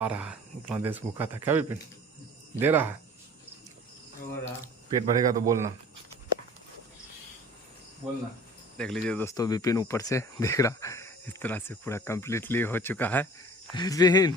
आ रहा अपना देश भूखा था क्या विपिन दे रहा है। पेट भरेगा तो बोलना देख लीजिए दोस्तों, विपिन ऊपर से देख रहा इस तरह से पूरा कंप्लीटली हो चुका है विपिन।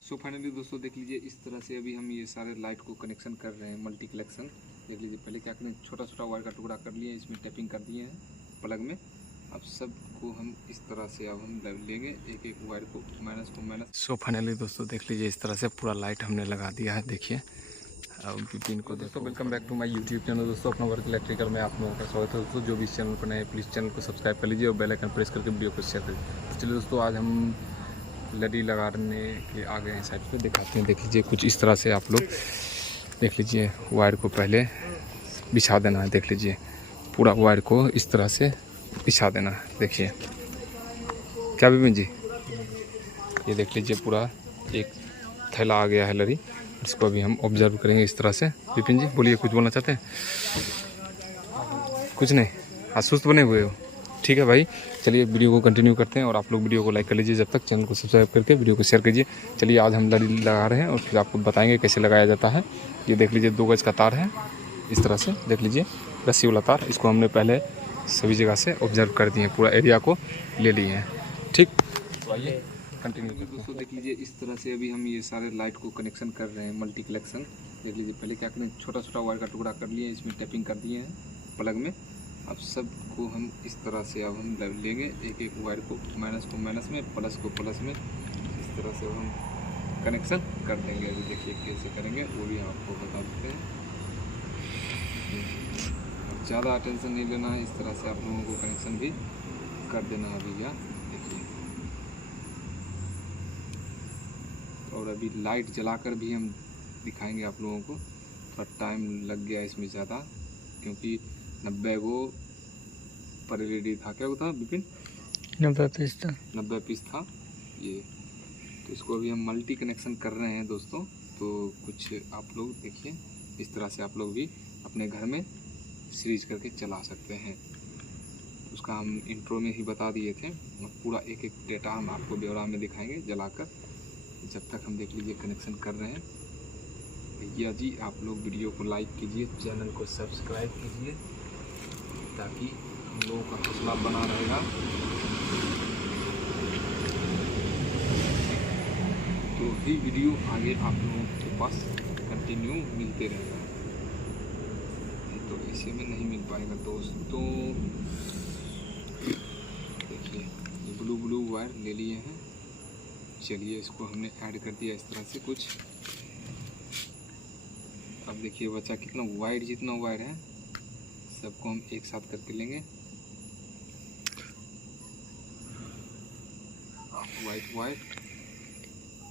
सो फाइनली दोस्तों देख लीजिए, इस तरह से अभी हम ये सारे लाइट को कनेक्शन कर रहे हैं, मल्टी कलेक्शन। देख लीजिए, पहले क्या करें, छोटा छोटा वायर का टुकड़ा कर लिए, इसमें टैपिंग कर दिए हैं प्लग में। अब सबको हम इस तरह से अब हम लेंगे एक एक वायर को माइनस। सो फाइनली दोस्तों देख लीजिए, इस तरह से पूरा लाइट हमने लगा दिया है। देखिए अब विपिन को दोस्तों welcome back to my YouTube channel. दोस्तों अपना वर्क इलेक्ट्रिकल में आप लोगों का स्वागत है दोस्तों। जो भी इस चैनल पर नए प्लीज़ चैनल को सब्सक्राइब कर लीजिए और बेल आइकन प्रेस करके वीडियो को शेयर करिए। तो चलिए दोस्तों, आज हम लड़ी लगाने के आ गए हैं साइड पे, दिखाते हैं। देख लीजिए कुछ इस तरह से आप लोग देख लीजिए, वायर को पहले बिछा देना है। देख लीजिए पूरा वायर को इस तरह से बिछा देना है। देखिए क्या विपिन जी, ये देख लीजिए पूरा एक थैला आ गया है लड़ी। इसको अभी हम ऑब्जर्व करेंगे इस तरह से। विपिन जी बोलिए, कुछ बोलना चाहते हैं? कुछ नहीं, आज सुस्त बने हुए हो? ठीक है भाई, चलिए वीडियो को कंटिन्यू करते हैं और आप लोग वीडियो को लाइक कर लीजिए, जब तक चैनल को सब्सक्राइब करके वीडियो को शेयर कीजिए। चलिए आज हम लड़ी लगा रहे हैं और फिर आपको बताएंगे कैसे लगाया जाता है। ये देख लीजिए 2 गज का तार है, इस तरह से देख लीजिए रस्सी वाला तार। इसको हमने पहले सभी जगह से ऑब्जर्व कर दिए हैं, पूरा एरिया को ले लिए हैं। ठीक, तो आइए कंटिन्यू करते हैं। दोस्तों देख लीजिए, इस तरह से अभी हम ये सारे लाइट को कनेक्शन कर रहे हैं, मल्टी कलेक्शन। देख लीजिए, पहले क्या करें, छोटा छोटा वायर का टुकड़ा कर लिए, इसमें टैपिंग कर दिए हैं प्लग में। अब सबको हम इस तरह से अब हम लेंगे एक एक वायर को माइनस में, प्लस को प्लस में, इस तरह से हम कनेक्शन कर देंगे। अभी देखिए कैसे करेंगे वो भी हम आपको बता देते हैं। ज़्यादा अटेंशन नहीं लेना है, इस तरह से आप लोगों को कनेक्शन भी कर देना है भैया। देखिए, और अभी लाइट जलाकर भी हम दिखाएंगे आप लोगों को। थोड़ा टाइम लग गया इसमें ज़्यादा, क्योंकि 90 गो पर एलईडी था। क्या वो था विपिन? 90 पीस था। 90 पीस था ये। तो इसको अभी हम मल्टी कनेक्शन कर रहे हैं दोस्तों। तो कुछ आप लोग देखिए, इस तरह से आप लोग भी अपने घर में सीरीज करके चला सकते हैं। उसका हम इंट्रो में ही बता दिए थे, पूरा एक एक डेटा हम आपको ब्यौरा में दिखाएंगे जलाकर। जब तक हम देख लीजिए कनेक्शन कर रहे हैं। भैया जी आप लोग वीडियो को लाइक कीजिए, चैनल को सब्सक्राइब कीजिए, ताकि हम लोगों का हौसला बना रहेगा। तो भी वीडियो आगे आप लोगों के पास कंटिन्यू मिलते रहेगा। तो इसी में नहीं मिल पाएगा दोस्तों। देखिए ये ब्लू वायर ले लिए हैं। चलिए इसको हमने ऐड कर दिया इस तरह से कुछ। अब देखिए बच्चा कितना वाइड, जितना वाइड है सबको हम एक साथ करके लेंगे। वाइट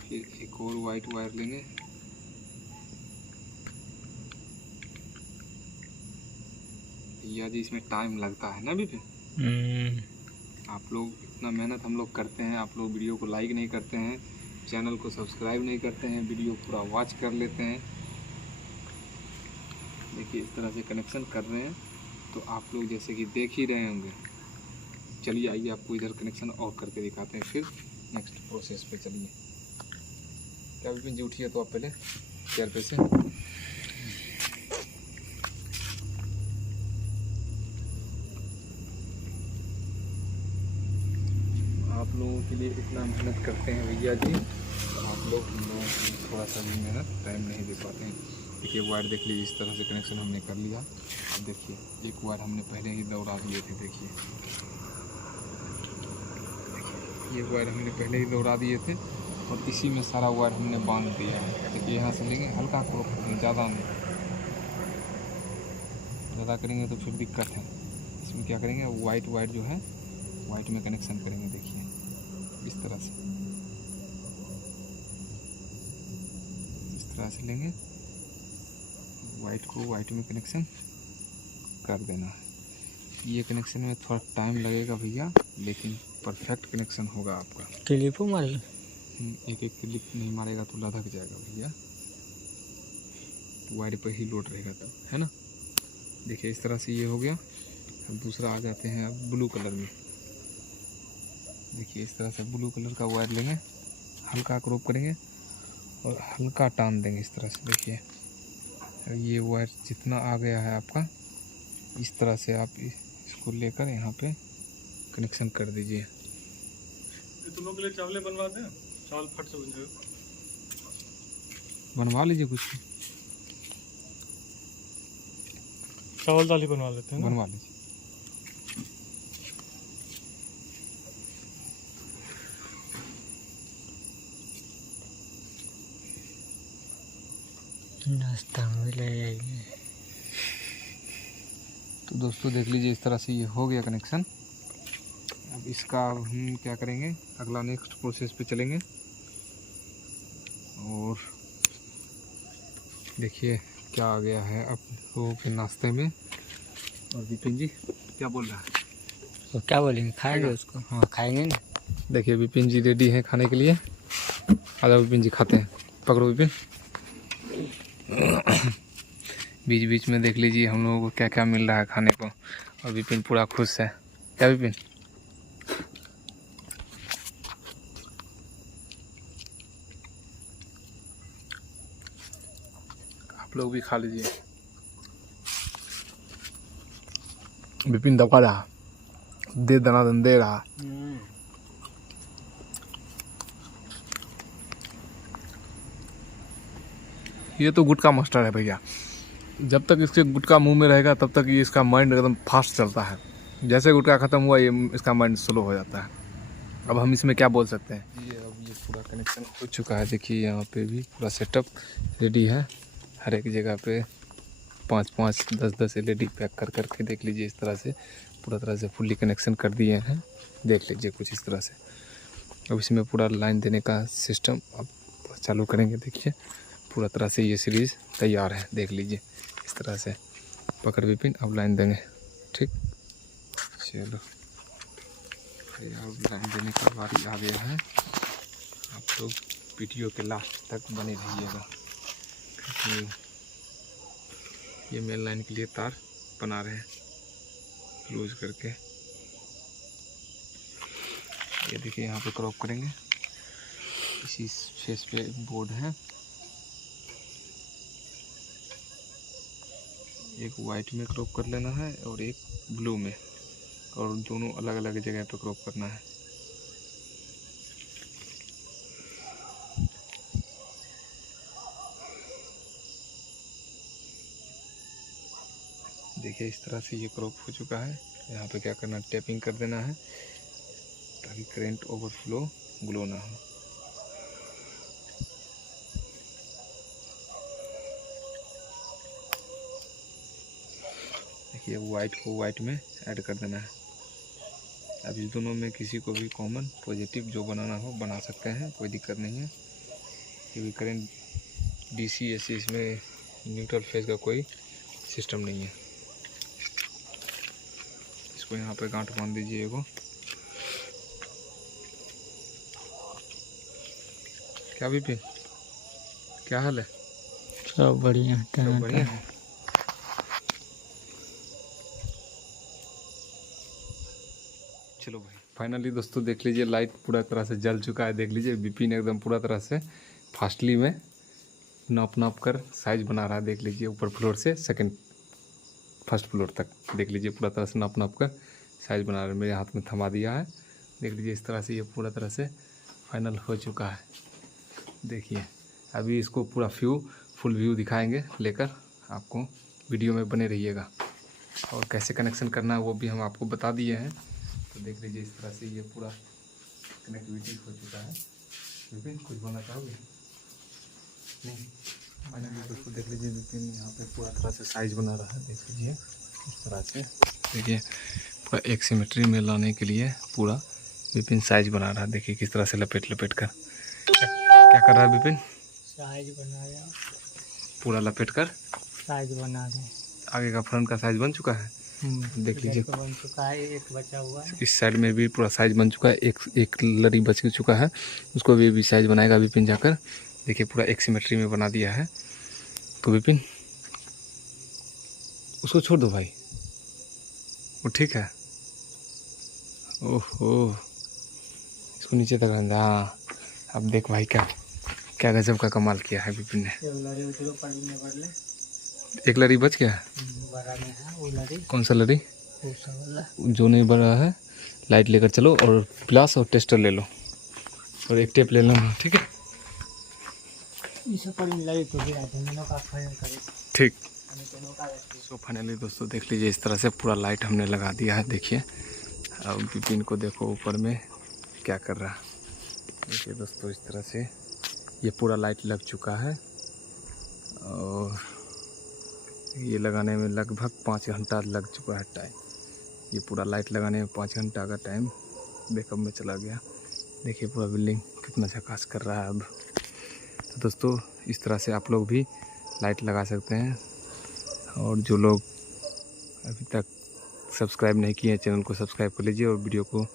फिर एक और वाइट वायर लेंगे। भैया जी इसमें टाइम लगता है ना विपिन? आप लोग इतना मेहनत हम लोग करते हैं, आप लोग वीडियो को लाइक नहीं करते हैं, चैनल को सब्सक्राइब नहीं करते हैं, वीडियो पूरा वॉच कर लेते हैं। देखिए इस तरह से कनेक्शन कर रहे हैं, तो आप लोग जैसे कि देख ही रहे होंगे। चलिए आइए आपको इधर कनेक्शन और करके दिखाते हैं, फिर नेक्स्ट प्रोसेस पे चलिए। क्या विपिन जी उठिए तो आप पहले चेयर पे से। आप लोगों के लिए इतना मेहनत करते हैं भैया जी, आप लोग थोड़ा सा भी मेहनत टाइम नहीं दे पाते हैं। देखिए वायर देख लीजिए, इस तरह से कनेक्शन हमने कर लिया। अब देखिए एक वायर हमने पहले ही दौड़ा दिए थे। देखिए ये वायर हमने पहले ही दौड़ा दिए थे और इसी में सारा वायर हमने बांध दिया है। देखिए यहाँ से लेंगे, हल्का क्रॉप करेंगे, ज़्यादा करेंगे तो फिर दिक्कत है। इसमें क्या करेंगे, वाइट जो है वाइट में कनेक्शन करेंगे। देखिए इस तरह से लेंगे, वाइट को वाइट में कनेक्शन कर देना है। ये कनेक्शन में थोड़ा टाइम लगेगा भैया, लेकिन परफेक्ट कनेक्शन होगा आपका। क्लिप मार एक एक क्लिप नहीं मारेगा तो लधक जाएगा भैया, वायर पर ही लोड रहेगा तब, है ना। देखिए इस तरह से ये हो गया। अब दूसरा आ जाते हैं अब ब्लू कलर में। देखिए इस तरह से ब्लू कलर का वायर लेंगे, हल्का क्रॉप करेंगे और हल्का टान देंगे इस तरह से। देखिए ये वायर जितना आ गया है आपका, इस तरह से आप इसको लेकर यहाँ पे कनेक्शन कर दीजिए। तुम लोग के लिए चावल बनवा दें, चावल फट से बन जाएगा। बनवा लीजिए कुछ, चावल दाल ही बनवा लेते हैं ना? बनवा लीजिए। नाश्ता में ले आइए। तो दोस्तों देख लीजिए इस तरह से ये हो गया कनेक्शन। अब इसका हम क्या करेंगे, अगला नेक्स्ट प्रोसेस पे चलेंगे। और देखिए क्या आ गया है अब लोगों के नाश्ते में। और विपिन जी क्या बोल रहा है? तो क्या बोलेंगे, खाएंगे उसको? हाँ खाएंगे ना। देखिए विपिन जी रेडी हैं खाने के लिए। आ जाओ विपिन जी, खाते हैं। पकड़ो विपिन। बीच बीच में देख लीजिए हम लोगों को क्या क्या मिल रहा है खाने को, और विपिन पूरा खुश है। क्या विपिन? आप लोग भी खा लीजिए। विपिन दबा रहा, दे दनादन दे रहा। ये तो गुटका मास्टर है भैया। जब तक इसके गुटका मुंह में रहेगा तब तक ये इसका माइंड एकदम फास्ट चलता है। जैसे गुटका ख़त्म हुआ ये इसका माइंड स्लो हो जाता है। अब हम इसमें क्या बोल सकते हैं। ये अब ये पूरा कनेक्शन हो चुका है। देखिए यहाँ पे भी पूरा सेटअप रेडी है। हर एक जगह पे 5-5, 10-10 LED पैक कर करके देख लीजिए इस तरह से पूरा तरह से फुल्ली कनेक्शन कर दिए हैं। देख लीजिए कुछ इस तरह से। अब इसमें पूरा लाइन देने का सिस्टम अब चालू करेंगे। देखिए पूरा तरह से ये सीरीज़ तैयार है। देख लीजिए इस तरह से। पकड़ विपिन, अब लाइन देंगे। ठीक, चलो अब लाइन देने का बारी आ गया है। आप लोग वीडियो के लास्ट तक बने रहिएगा, क्योंकि ये मेन लाइन के लिए तार बना रहे हैं क्लोज करके। ये देखिए यहाँ पे क्रॉप करेंगे। इसी फेस पे बोर्ड है, एक वाइट में क्रॉप कर लेना है और एक ब्लू में, और दोनों अलग अलग जगह पे क्रॉप करना है। देखिए इस तरह से ये क्रॉप हो चुका है। यहाँ पे क्या करना, टैपिंग कर देना है ताकि करंट ओवरफ्लो ग्लो ना हो। देखिए वाइट को वाइट में ऐड कर देना है। अब इस दोनों में किसी को भी कॉमन पॉजिटिव जो बनाना हो बना सकते हैं, कोई दिक्कत नहीं है। क्योंकि करंट DC AC इसमें न्यूट्रल फेज का कोई सिस्टम नहीं है। इसको यहाँ पे गांठ बांध दीजिए एगो। क्या विपिन, क्या हाल है? सब बढ़िया, सब बढ़िया है। चलो भाई फाइनली दोस्तों देख लीजिए लाइट पूरा तरह से जल चुका है। देख लीजिए विपिन एकदम पूरा तरह से फास्टली में नाप नाप कर साइज बना रहा है। देख लीजिए ऊपर फ्लोर से फर्स्ट फ्लोर तक देख लीजिए पूरा तरह से नाप नाप कर साइज बना रहा है। मेरे हाथ में थमा दिया है। देख लीजिए इस तरह से ये पूरा तरह से फाइनल हो चुका है। देखिए अभी इसको पूरा फुल व्यू दिखाएंगे लेकर, आपको वीडियो में बने रहिएगा। और कैसे कनेक्शन करना है वो भी हम आपको बता दिए हैं। तो देख लीजिए इस तरह से ये पूरा कनेक्टिविटी हो चुका है। विपिन कुछ बोलना चाहोगे? नहीं, फाइनली दोस्तों देख लीजिए विपिन यहाँ पे पूरा तरह से साइज बना रहा है। देख लीजिए इस तरह से। देखिए पूरा एक सिमेट्री में लाने के लिए पूरा विपिन साइज बना रहा है। देखिए किस तरह से लपेट कर क्या कर रहा है विपिन? साइज बना रहे, पूरा लपेट कर साइज बना रहे। आगे का फ्रंट का साइज बन चुका है। देख लीजिए बन चुका है, एक बचा हुआ है। इस साइड में भी पूरा साइज बन चुका है। एक लड़ी बच चुका है, उसको भी साइज बनाएगा विपिन जाकर। देखिए पूरा एक सिमेट्री में बना दिया है। तो विपिन उसको छोड़ दो भाई, वो ठीक है। ओहो इसको नीचे तक रहना। हाँ अब देख भाई क्या क्या गजब का कमाल किया है विपिन ने। एक लड़ी बच गया। कौन सा लड़ी? जो नहीं बढ़ रहा है लाइट लेकर चलो और प्लास और टेस्टर ले लो और एक टेप ले लो, ठीक है? ठीक। सो फाइनली दोस्तों देख लीजिए इस तरह से पूरा लाइट हमने लगा दिया है। देखिए अब विपिन को देखो ऊपर में क्या कर रहा है। देखिए दोस्तों इस तरह से ये पूरा लाइट लग चुका है और ये लगाने में लगभग 5 घंटा लग चुका है टाइम। ये पूरा लाइट लगाने में 5 घंटा का टाइम बैकअप में चला गया। देखिए पूरा बिल्डिंग कितना झकास कर रहा है अब। तो दोस्तों इस तरह से आप लोग भी लाइट लगा सकते हैं और जो लोग अभी तक सब्सक्राइब नहीं किए हैं चैनल को सब्सक्राइब कर लीजिए और वीडियो को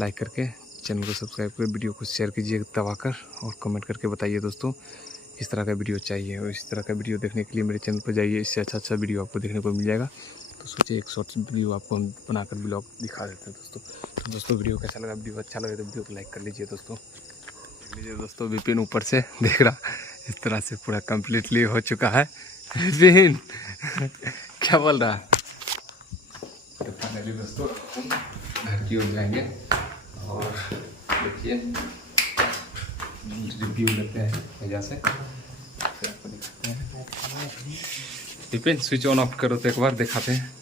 लाइक करके चैनल को सब्सक्राइब कर वीडियो को शेयर कीजिए दबाकर और कमेंट करके बताइए दोस्तों इस तरह का वीडियो चाहिए। और इस तरह का वीडियो देखने के लिए मेरे चैनल पर जाइए, इससे अच्छा वीडियो आपको देखने को मिल जाएगा। तो सोचिए एक शॉर्ट्स वीडियो आपको हम बनाकर ब्लॉग दिखा देते हैं दोस्तों। तो दोस्तों वीडियो कैसा लगा? वीडियो अच्छा लगे तो वीडियो को लाइक कर लीजिए दोस्तों। देख लीजिए दोस्तों विपिन ऊपर से देख रहा इस तरह से पूरा कम्प्लीटली हो चुका है। विपिन क्या बोल रहा है? तो फाइनली दोस्तों घर की ओर जाएंगे और देखिए रिव्यू लेते हैं वजह से फिर आपको दिखाते हैं। विपिन स्विच ऑन ऑफ करो तो एक बार दिखाते हैं।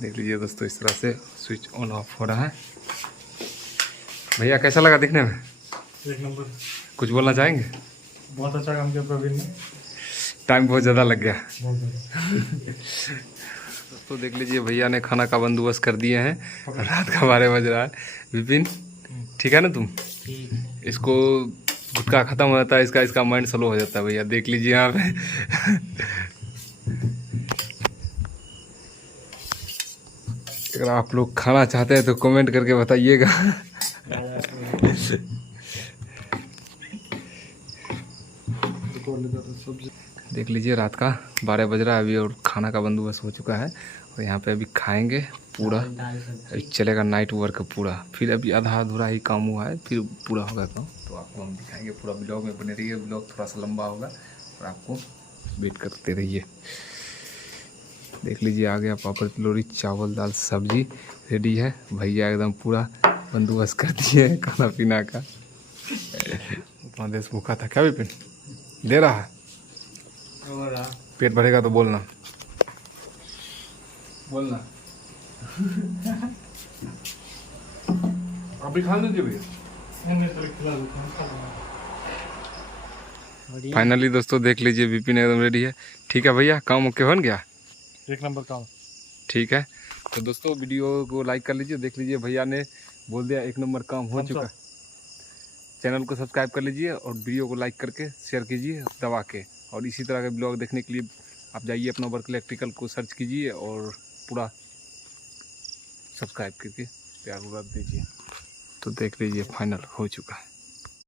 देख लीजिए दोस्तों इस तरह से स्विच ऑन ऑफ हो रहा है। भैया कैसा लगा दिखने में? एक नंबर। कुछ बोलना चाहेंगे? बहुत अच्छा काम किया प्रवीण ने। टाइम बहुत ज़्यादा लग गया। बहुत ज़्यादा। दोस्तों देख लीजिए भैया ने खाना का बंदोबस्त कर दिए हैं। रात का 12 बज रहा है। विपिन ठीक है ना तुम? इसको गुटखा ख़त्म हो जाता है इसका माइंड स्लो हो जाता है भैया। देख लीजिए यहाँ पे अगर आप लोग खाना चाहते हैं तो कमेंट करके बताइएगा। देख लीजिए रात का 12 बज रहा है अभी और खाना का बंदोबस्त हो चुका है और यहाँ पे अभी खाएंगे पूरा। अभी चलेगा नाइट वर्क पूरा, फिर अभी आधा अधूरा ही काम हुआ है फिर पूरा होगा काम। तो आपको हम दिखाएंगे पूरा ब्लॉग में बने रहिए। ब्लॉग थोड़ा सा लंबा होगा और आपको वेट करते रहिए। देख लीजिए आ गया पापड़ तिलौरी चावल दाल सब्जी रेडी है। भैया एकदम पूरा बंदोबस्त कर दिए है खाना पीना का। उतना देश भूखा था क्या विपिन? दे रहा है? पेट भरेगा तो बोलना बोलना। अभी खा लीजिए भैया। फाइनली दोस्तों देख लीजिए विपिन एकदम रेडी है। ठीक है भैया काम ओके हो गया? एक नंबर काम। ठीक है तो दोस्तों वीडियो को लाइक कर लीजिए। देख लीजिए भैया ने बोल दिया एक नंबर काम हो चुका। चैनल को सब्सक्राइब कर लीजिए और वीडियो को लाइक करके शेयर कीजिए दबा के। और इसी तरह के ब्लॉग देखने के लिए आप जाइए अपना वर्क इलेक्ट्रिकल को सर्च कीजिए और पूरा सब्सक्राइब करके प्यार दीजिए। तो देख लीजिए फाइनल हो चुका है।